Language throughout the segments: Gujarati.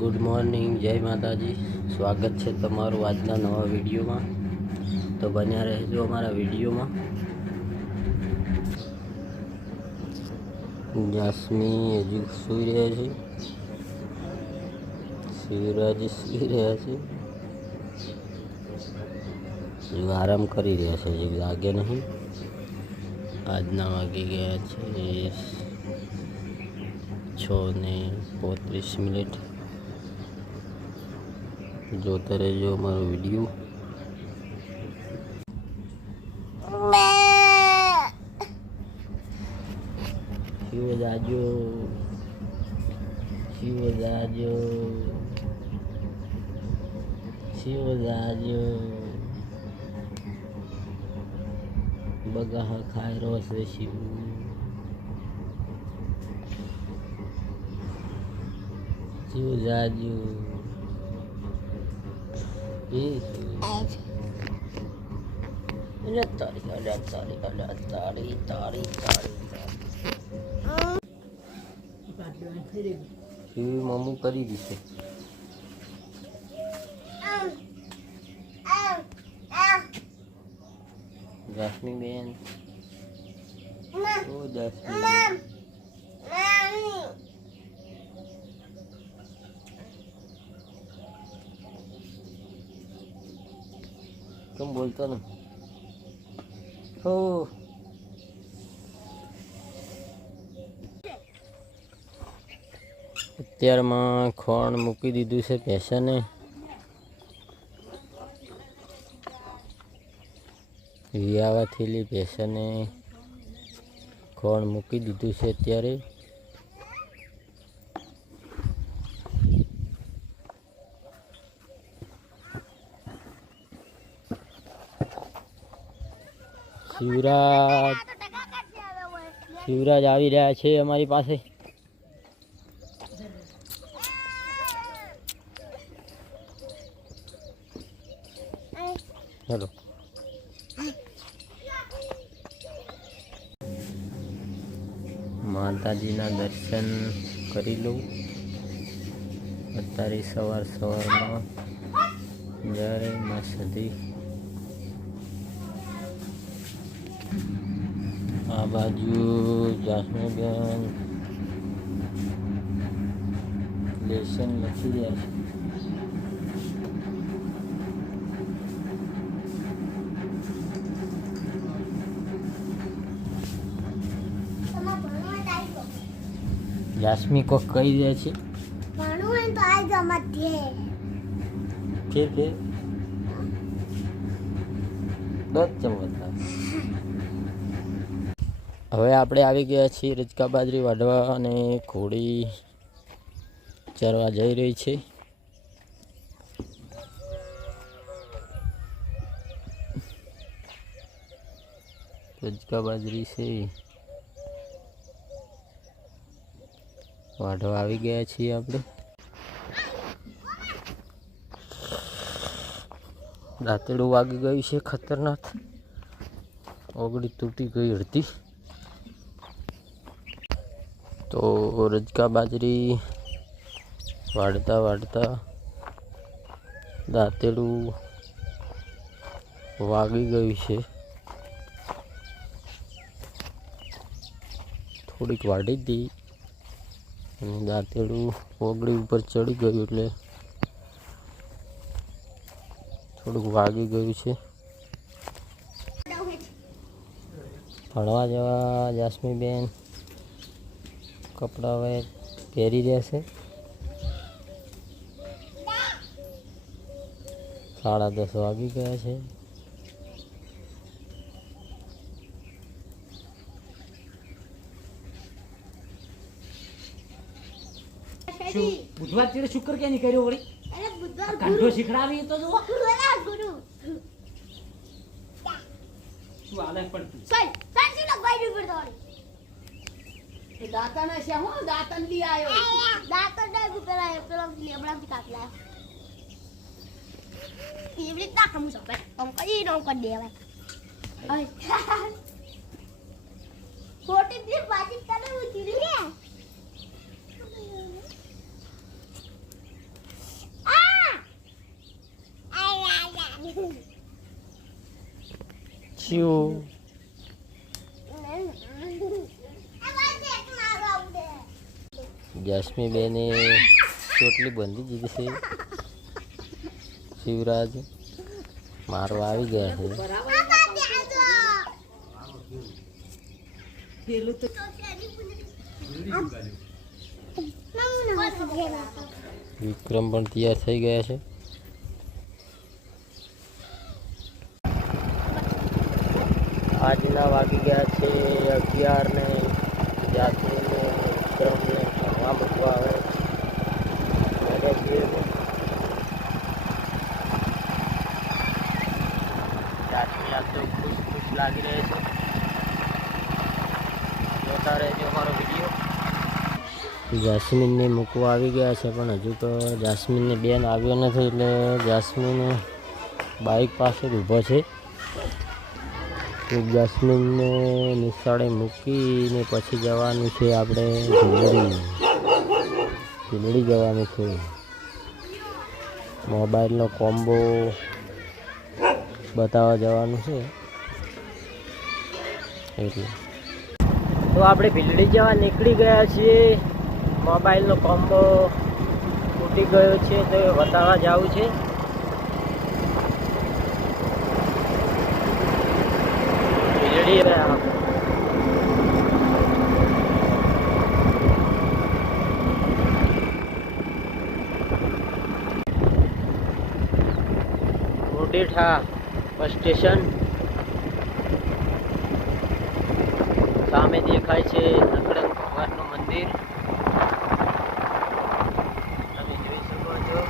ગુડ મોર્નિંગ, જય માતાજી. સ્વાગત છે તમારું આજના નવા વિડીયોમાં. તો બન્યા રહેજો અમારા વિડીયોમાં. જાસ્મી હજી સૂઈ રહ્યા છે, શિવરાજ સૂઈ રહ્યા છે, હજુ આરામ કરી રહ્યા છે, હજી જાગે નહીં. આજના વાગી ગયા છે 6:35. જોતા રહેજો અમારો વિડીયો. શિવ જાજો બગા ખાઈ રહ્યો છે શિવ. શિવ જાજો મમ્મી કરી દીશે. જાસ્મી બેન, ઓ જાસ્મી બેન, કેમ બોલતો ને? હો અત્યારમાં ખોણ મૂકી દીધું છે ભેંસને. વિયાવા થયેલી ભેંસને ખોણ મૂકી દીધું છે અત્યારે. શિવરાજ આવી રહ્યા છે અમારી પાસે. ચલો માતાજીના દર્શન કરી લઉં. અત્યારે સવારમાં જય મા સતી. આ બાજુ જાસ્મીબેન લેસન લખી રહ્યા છે. જાસ્મી કોક કહી દે છે કે દોત ચમત્કાર. હવે આપણે આવી ગયા છીએ રજકા બાજરી વાઢવા અને ઘોડી ચરવા જઈ રહી છે. રજકા બાજરી છે વાઢવા આવી ગયા છીએ આપણે. દાંતેડું વાગી ગયું છે ખતરનાક. ઓગળી તૂટી ગઈ હતી. તો રજકા બાજરી વાઢતા દાંતેડું વાગી ગયું છે. થોડીક વાઢી હતી અને દાંતેડું ઓગળી ઉપર ચડી ગયું એટલે થોડુંક વાગી ગયું છે. ભણવા જવા જાસ્મીબેન કપડાં હવે પહેરી રહેશે. 10:30 વાગી ગયા છે. बुधवार तेरे शुक्र क्या नहीं करो वरी? अरे बुधवार घंटो सिखડાવી તો જો ગુરુ શું આલે પડતું સઈ સાચી લગવાઈ પડતો એ દાતાના છે હું દાતન લી આયો દાતન ને પેલા લેબડાથી કાપ લાયો એવી રીત ના કમું સપે આમ કઈ નો કર દેવાય. ખોટી દી બાજી કરે ઉચી લે શું જાસ્મી બેને ચોટલી બંધી દીધી છે. શિવરાજ મારવા આવી ગયા છે. વિક્રમ પણ તૈયાર થઈ ગયા છે. આજના વાગી ગયા છે 11 ને જાસ્મીને વિક્રમને ભણવા મૂકવા આવે. જાસ્મી આજ તો ખુશ લાગી રહે છે. જોતા રહેજો અમારો વિડીયો. જાસ્મીનને મૂકવા આવી ગયા છે, પણ હજુ તો જાસ્મીનને બેન આવ્યો નથી, એટલે જાસ્મીન બાઇક પાસે જ ઊભો છે. જાસ્મીનને નિશાળે મૂકીને પછી જવાનું છે આપણે ભીલડી જવાનું છે. મોબાઈલનો કોમ્બો બતાવવા જવાનું છે. એટલે તો આપણે ભીલડી જવા નીકળી ગયા છીએ. મોબાઈલનો કોમ્બો તૂટી ગયો છે, તો એ બતાવવા જવું છે. ભીલડી મોડીઠા બસ સ્ટેશન સામે દેખાય છે નકળંગ ભગવાનનું મંદિર. તમે જોઈ શકો છો.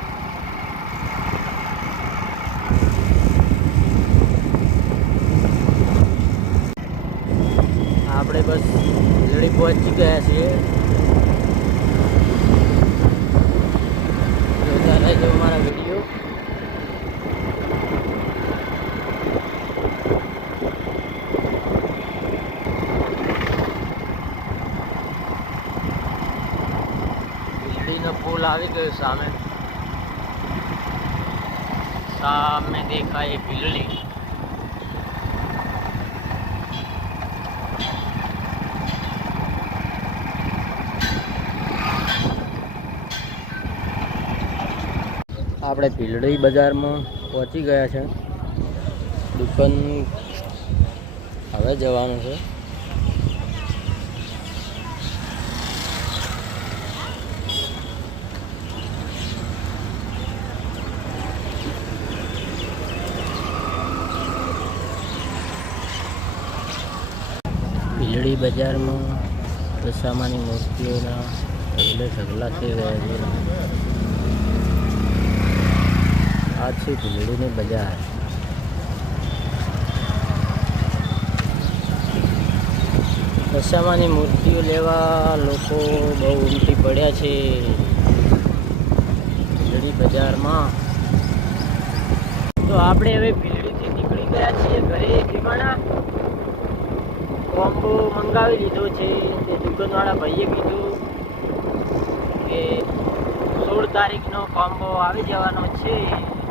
આપણે બસ ભીલડી પહોંચી ગયા છીએ. જોતા રહેજો મારા વિડીયો. ભીલડીનો પુલ આવી ગયો સામે. સામે દેખાય ભીલડી. આપણે ભીલડી બજારમાં પહોંચી ગયા છે. દુકાન હવે જવાનું છે. ભીલડી બજારમાં દશામાની મૂર્તિઓના ઢગલા થઈ રહ્યા છે. આ છે ભીલડીની બજાર. દશામાની મૂર્તિઓ લેવા લોકો બહુ ઉમટી પડ્યા છે ભીલડી બજારમાં. તો આપણે હવે ભીલડીથી નીકળી ગયા છીએ ઘરે. ખીમાણા કોમ્બો મંગાવી લીધો છે. તે દુકાનવાળા ભાઈએ કીધું કે 16 તારીખનો કોમ્બો આવી જવાનો છે,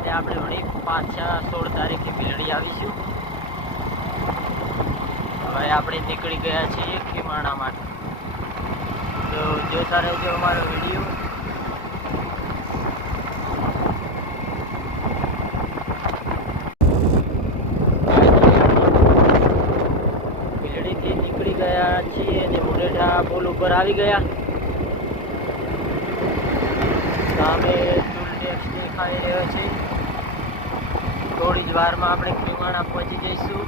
એટલે આપણે વળી પાછા 16 તારીખે ભીલડી આવીશું. હવે આપણે નીકળી ગયા છીએ ખીમાણા માટે. તો જોતા રહેજો અમારો વિડીયો. ભીલડીથી નીકળી ગયા છીએ અને મોડેઠા પુલ ઉપર આવી ગયા. સામે ટોલ ટેક્સ દેખાઈ રહ્યો છે. થોડી જ વારમાં આપણે ખીમાણા પહોંચી જઈશું.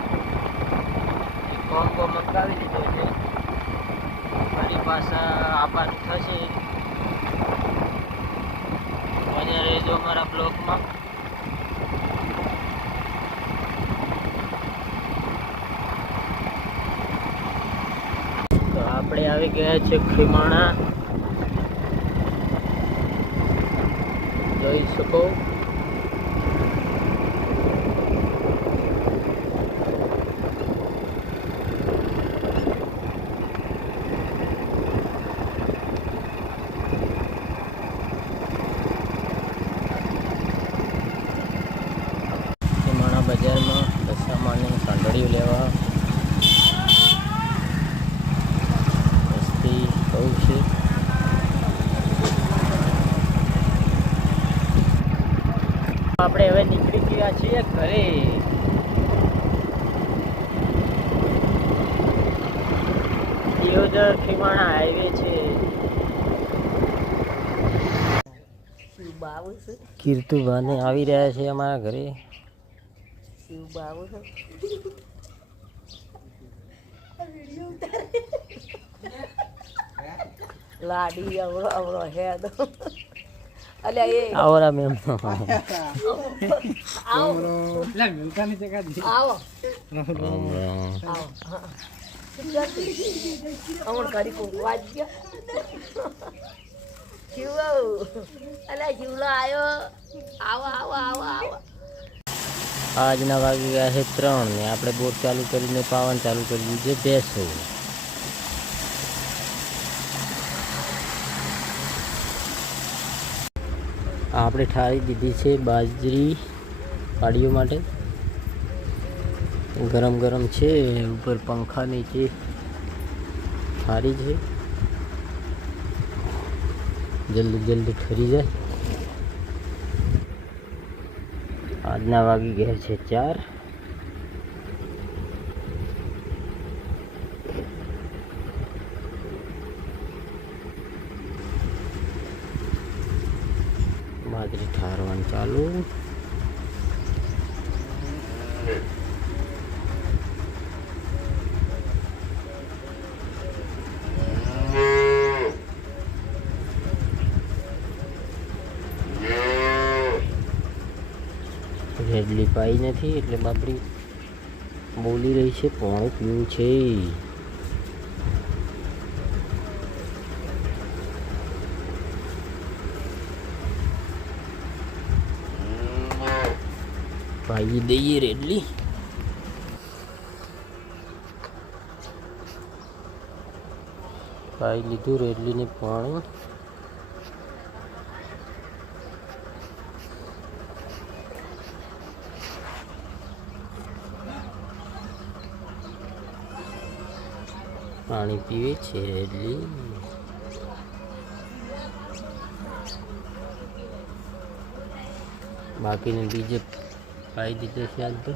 કોમ્બો મંગાવી લીધો છે, ફરી પાછા આવવાનું થશે. બન્યા રહેજો અમારા બ્લોગમાં. તો આપણે આવી ગયા છે ખીમાણા. જોઈ શકો. બજારમાં દશામાની સાંડળીઓ લેવા આપણે હવે નીકળી ગયા છીએ ઘરે. દિયોદર ખીમાણા હાઈવે છે. કીર્તુભાને આવી રહ્યા છે અમારા ઘરે. લાડી આવડો આવડો હેડ અલ્યા એ આવરા મેમ આવો અમર કરી કો વાજ્ય જીવો અલ્યા જીવલો આયો આવો આવો આવો આવો. આજના વાગી ગયા છે 3 ને આપણે બોટ ચાલુ કરીને પાવન ચાલુ કરી દીધું છે બેસો. આપણે ઠારી દીધી છે બાજરી પાડીઓ માટે. ગરમ ગરમ છે, ઉપર પંખા નીચે ઠારી છે. જલ્દી જલ્દી ઠરી જાય. આજના વાગી ગયા છે 4. બાજરી ઠારવાનું ચાલુ. રેડલી પાઈ નથી એટલે બાબરી બોલી રહી છે, પાણી પીવું છે. પાઈ દઈએ રેડલી. પાઈ લીધું રેડલીને પાણી. પાણી પીવે છે રેડલી. બાકીને બીજે પાઈ દીધો છે આજ તો.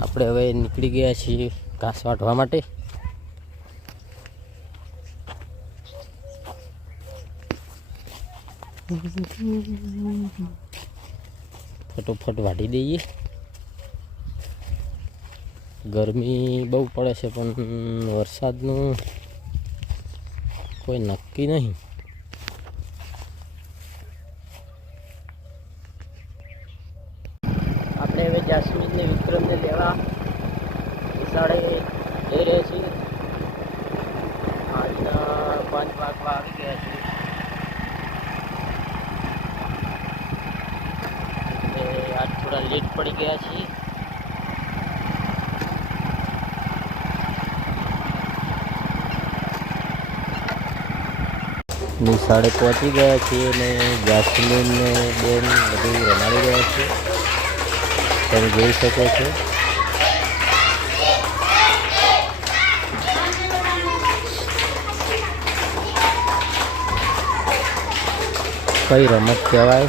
આપણે હવે નીકળી ગયા છીએ ઘાસ વાટવા માટે. ફટોફટ વાટી દઈએ. ગરમી બહુ પડે છે પણ વરસાદનું કોઈ નક્કી નહીં. આપણે હવે જાસ્મીનને વિક્રમને લેવા નિશાળે જઈ રહ્યા છીએ. આજના 5 વાગવા આવી ગયા છીએ. આજ થોડા લેટ પડી ગયા છીએ. નિશાળે પહોંચી ગયા છીએ અને જાસ્મીન ને બેન બધું રમાડી રહ્યા છે. તમે જોઈ શકો છો. કઈ રમત કહેવાય?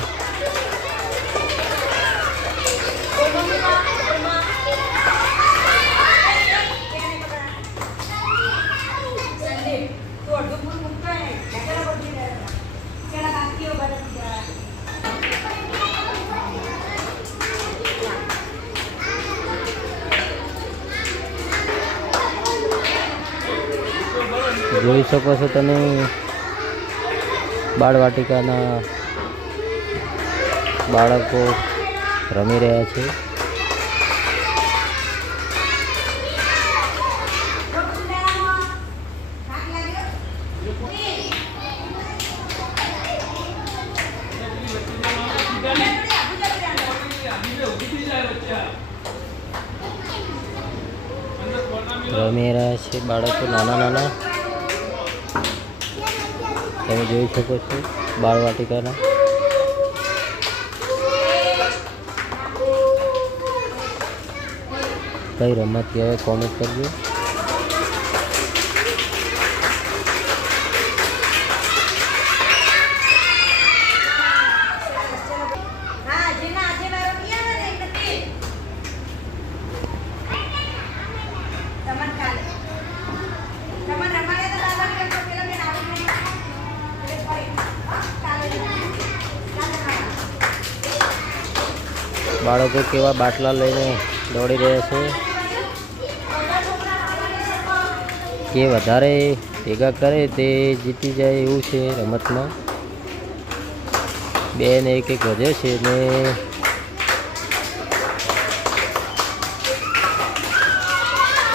જોઈ શકો છો તમે બાળવાટિકાના બાળકો રમી રહ્યા છે. રમી રહ્યા છે બાળકો નાના નાના. તમે જોઈ શકો છો બાળવાટિકાના. કઈ રમત કહેવાય કોમેન્ટ કરજો. બાળકો કેવા બાટલા લઈને દોડી રહ્યા છે કે વધારે ભેગા કરે તે જીતી જાય એવું છે રમતમાં. 2 ને 1 વધ્યો છે ને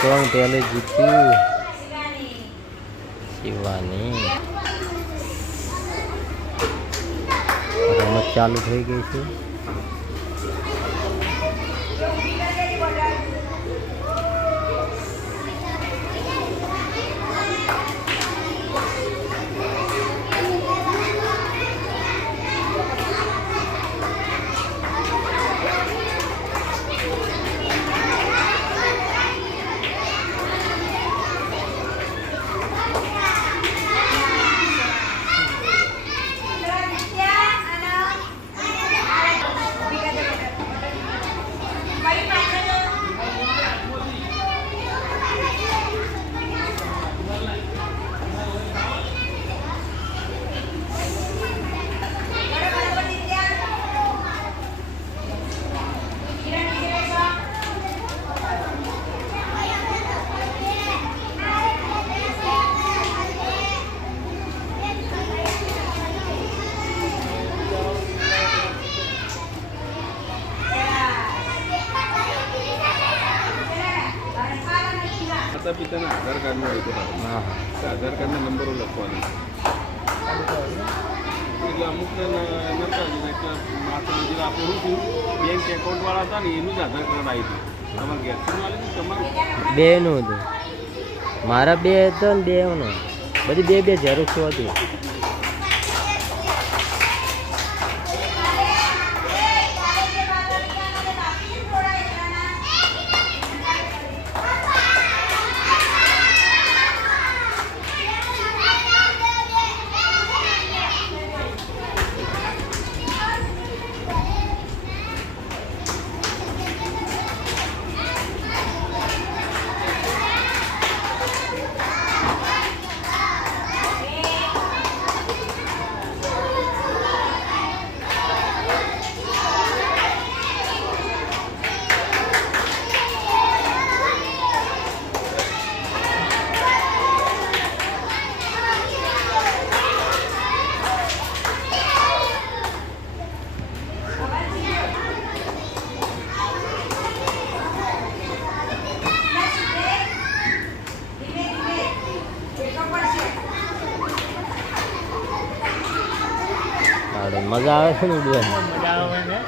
કોણ પહેલું જીત્યું? શિવાની. રમત ચાલુ થઈ ગઈ છે. માતા પિતાના આધાર કાર્ડનો હોય તો આધાર કાર્ડના નંબરો લખવાના એટલે અમુકને નતા એટલે માતા જે આપણે શું થયું બેંક એકાઉન્ટવાળા હતા ને એનું જ આધાર કાર્ડ આવી હતું. તમારે ગેસનું આવી હતું તમારું? 2 નું હતું. મારા 2 હતા ને 2 નું બધી 2 ઝેરોક્ષો હતી. મજા આવે છે ને ઉડવાની. મજા આવે ને.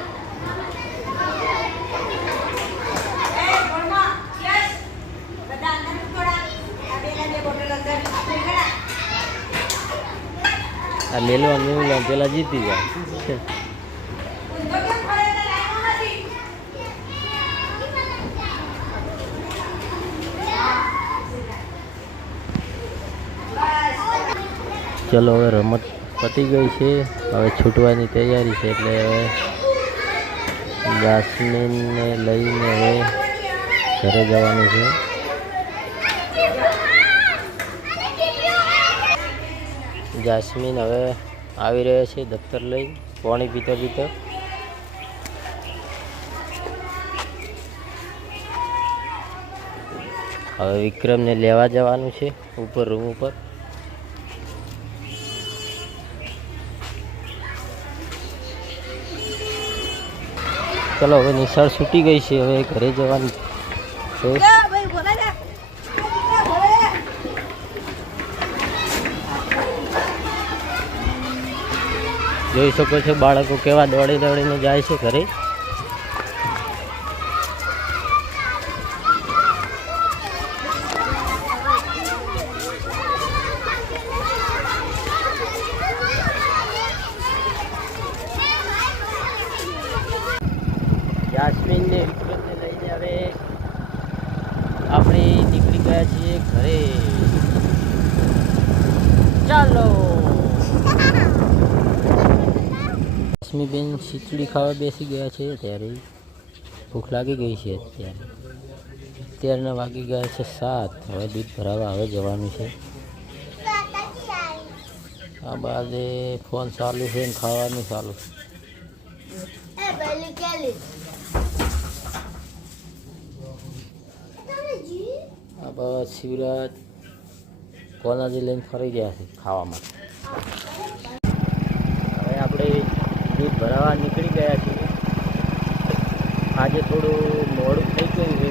આ લેલવાનું પેલા જીતી જાય. ચલો હવે રમત પતી ગઈ છે, હવે છૂટવાની તૈયારી છે. એટલે હવે જાસ્મીનને લઈને હવે ઘરે જવાનું છે. જાસ્મીન હવે આવી રહ્યા છે દફતર લઈ પાણી પીતા પીતા. હવે વિક્રમને લેવા જવાનું છે ઉપર રૂમ ઉપર. ચલો હવે નિશાળ છૂટી ગઈ છે, હવે ઘરે જવાનું છે. જોઈ શકો છો બાળકો કેવા દોડી દોડીને જાય છે ઘરે. જાસ્મીનને વિક્રમને લઈને હવે આપણે નીકળી ગયા છીએ ઘરે. ચાલો. જાસ્મીનબેન ખીચડી ખાવા બેસી ગયા છે. ત્યારે ભૂખ લાગી ગઈ છે. અત્યારના વાગી ગયા છે 7. હવે દૂધ ભરાવા હવે જવાનું છે. આ બાદ ફોન ચાલુ છે ને ખાવાનું ચાલુ છે. આ બસ શિવરાજ કોલાજી લઈને ફરી ગયા છે ખાવા માટે. હવે આપણે દૂધ ભરાવા નીકળી ગયા છીએ. આજે થોડું મોડું થઈ ગયું છે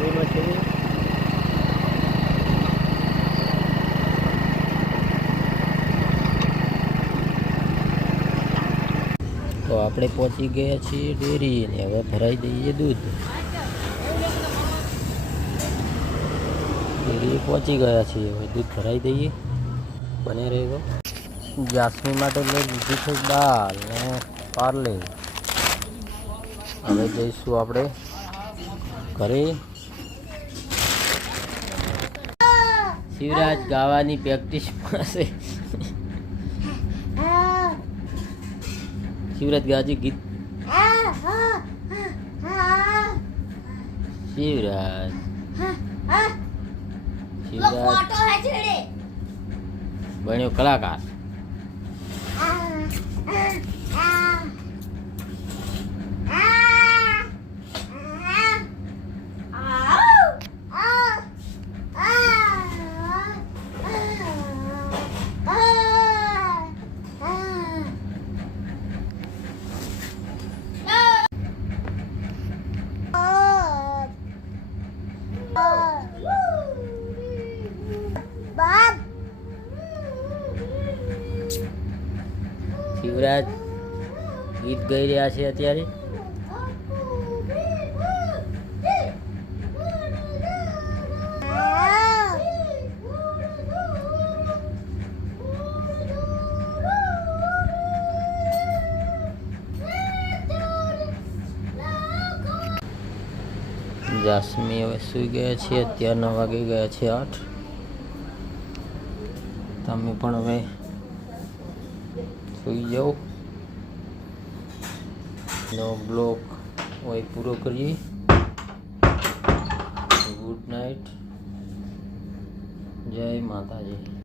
દૂધમાં છે. તો આપણે પહોંચી ગયા છીએ ડેરી ને હવે ભરાઈ દઈએ દૂધ. ડેરીએ પહોંચી ગયા છીએ, હવે દૂધ ભરાઈ દઈએ. બને રહેજો. જાસ્મીન માટે લઈ લીધી છે દાળ ને પાર્લે. હવે જઈશું આપણે ઘરે. શિવરાજ ગાવાની પ્રેક્ટિસ પાસે. શિવરાજ ગાજી ગીત. શિવરાજ શિવરાજ બન્યો કલાકાર. શિવરાજ ગીત ગાઈ રહ્યા છે અત્યારે. જાસ્મી હવે સૂઈ ગયા છે. અત્યારે 9 વાગી ગયા છે 8. તમે પણ હવે સુઈ જાઓ. નો બ્લોક હોય પૂરો કરીએ. Good night. જય માતાજી.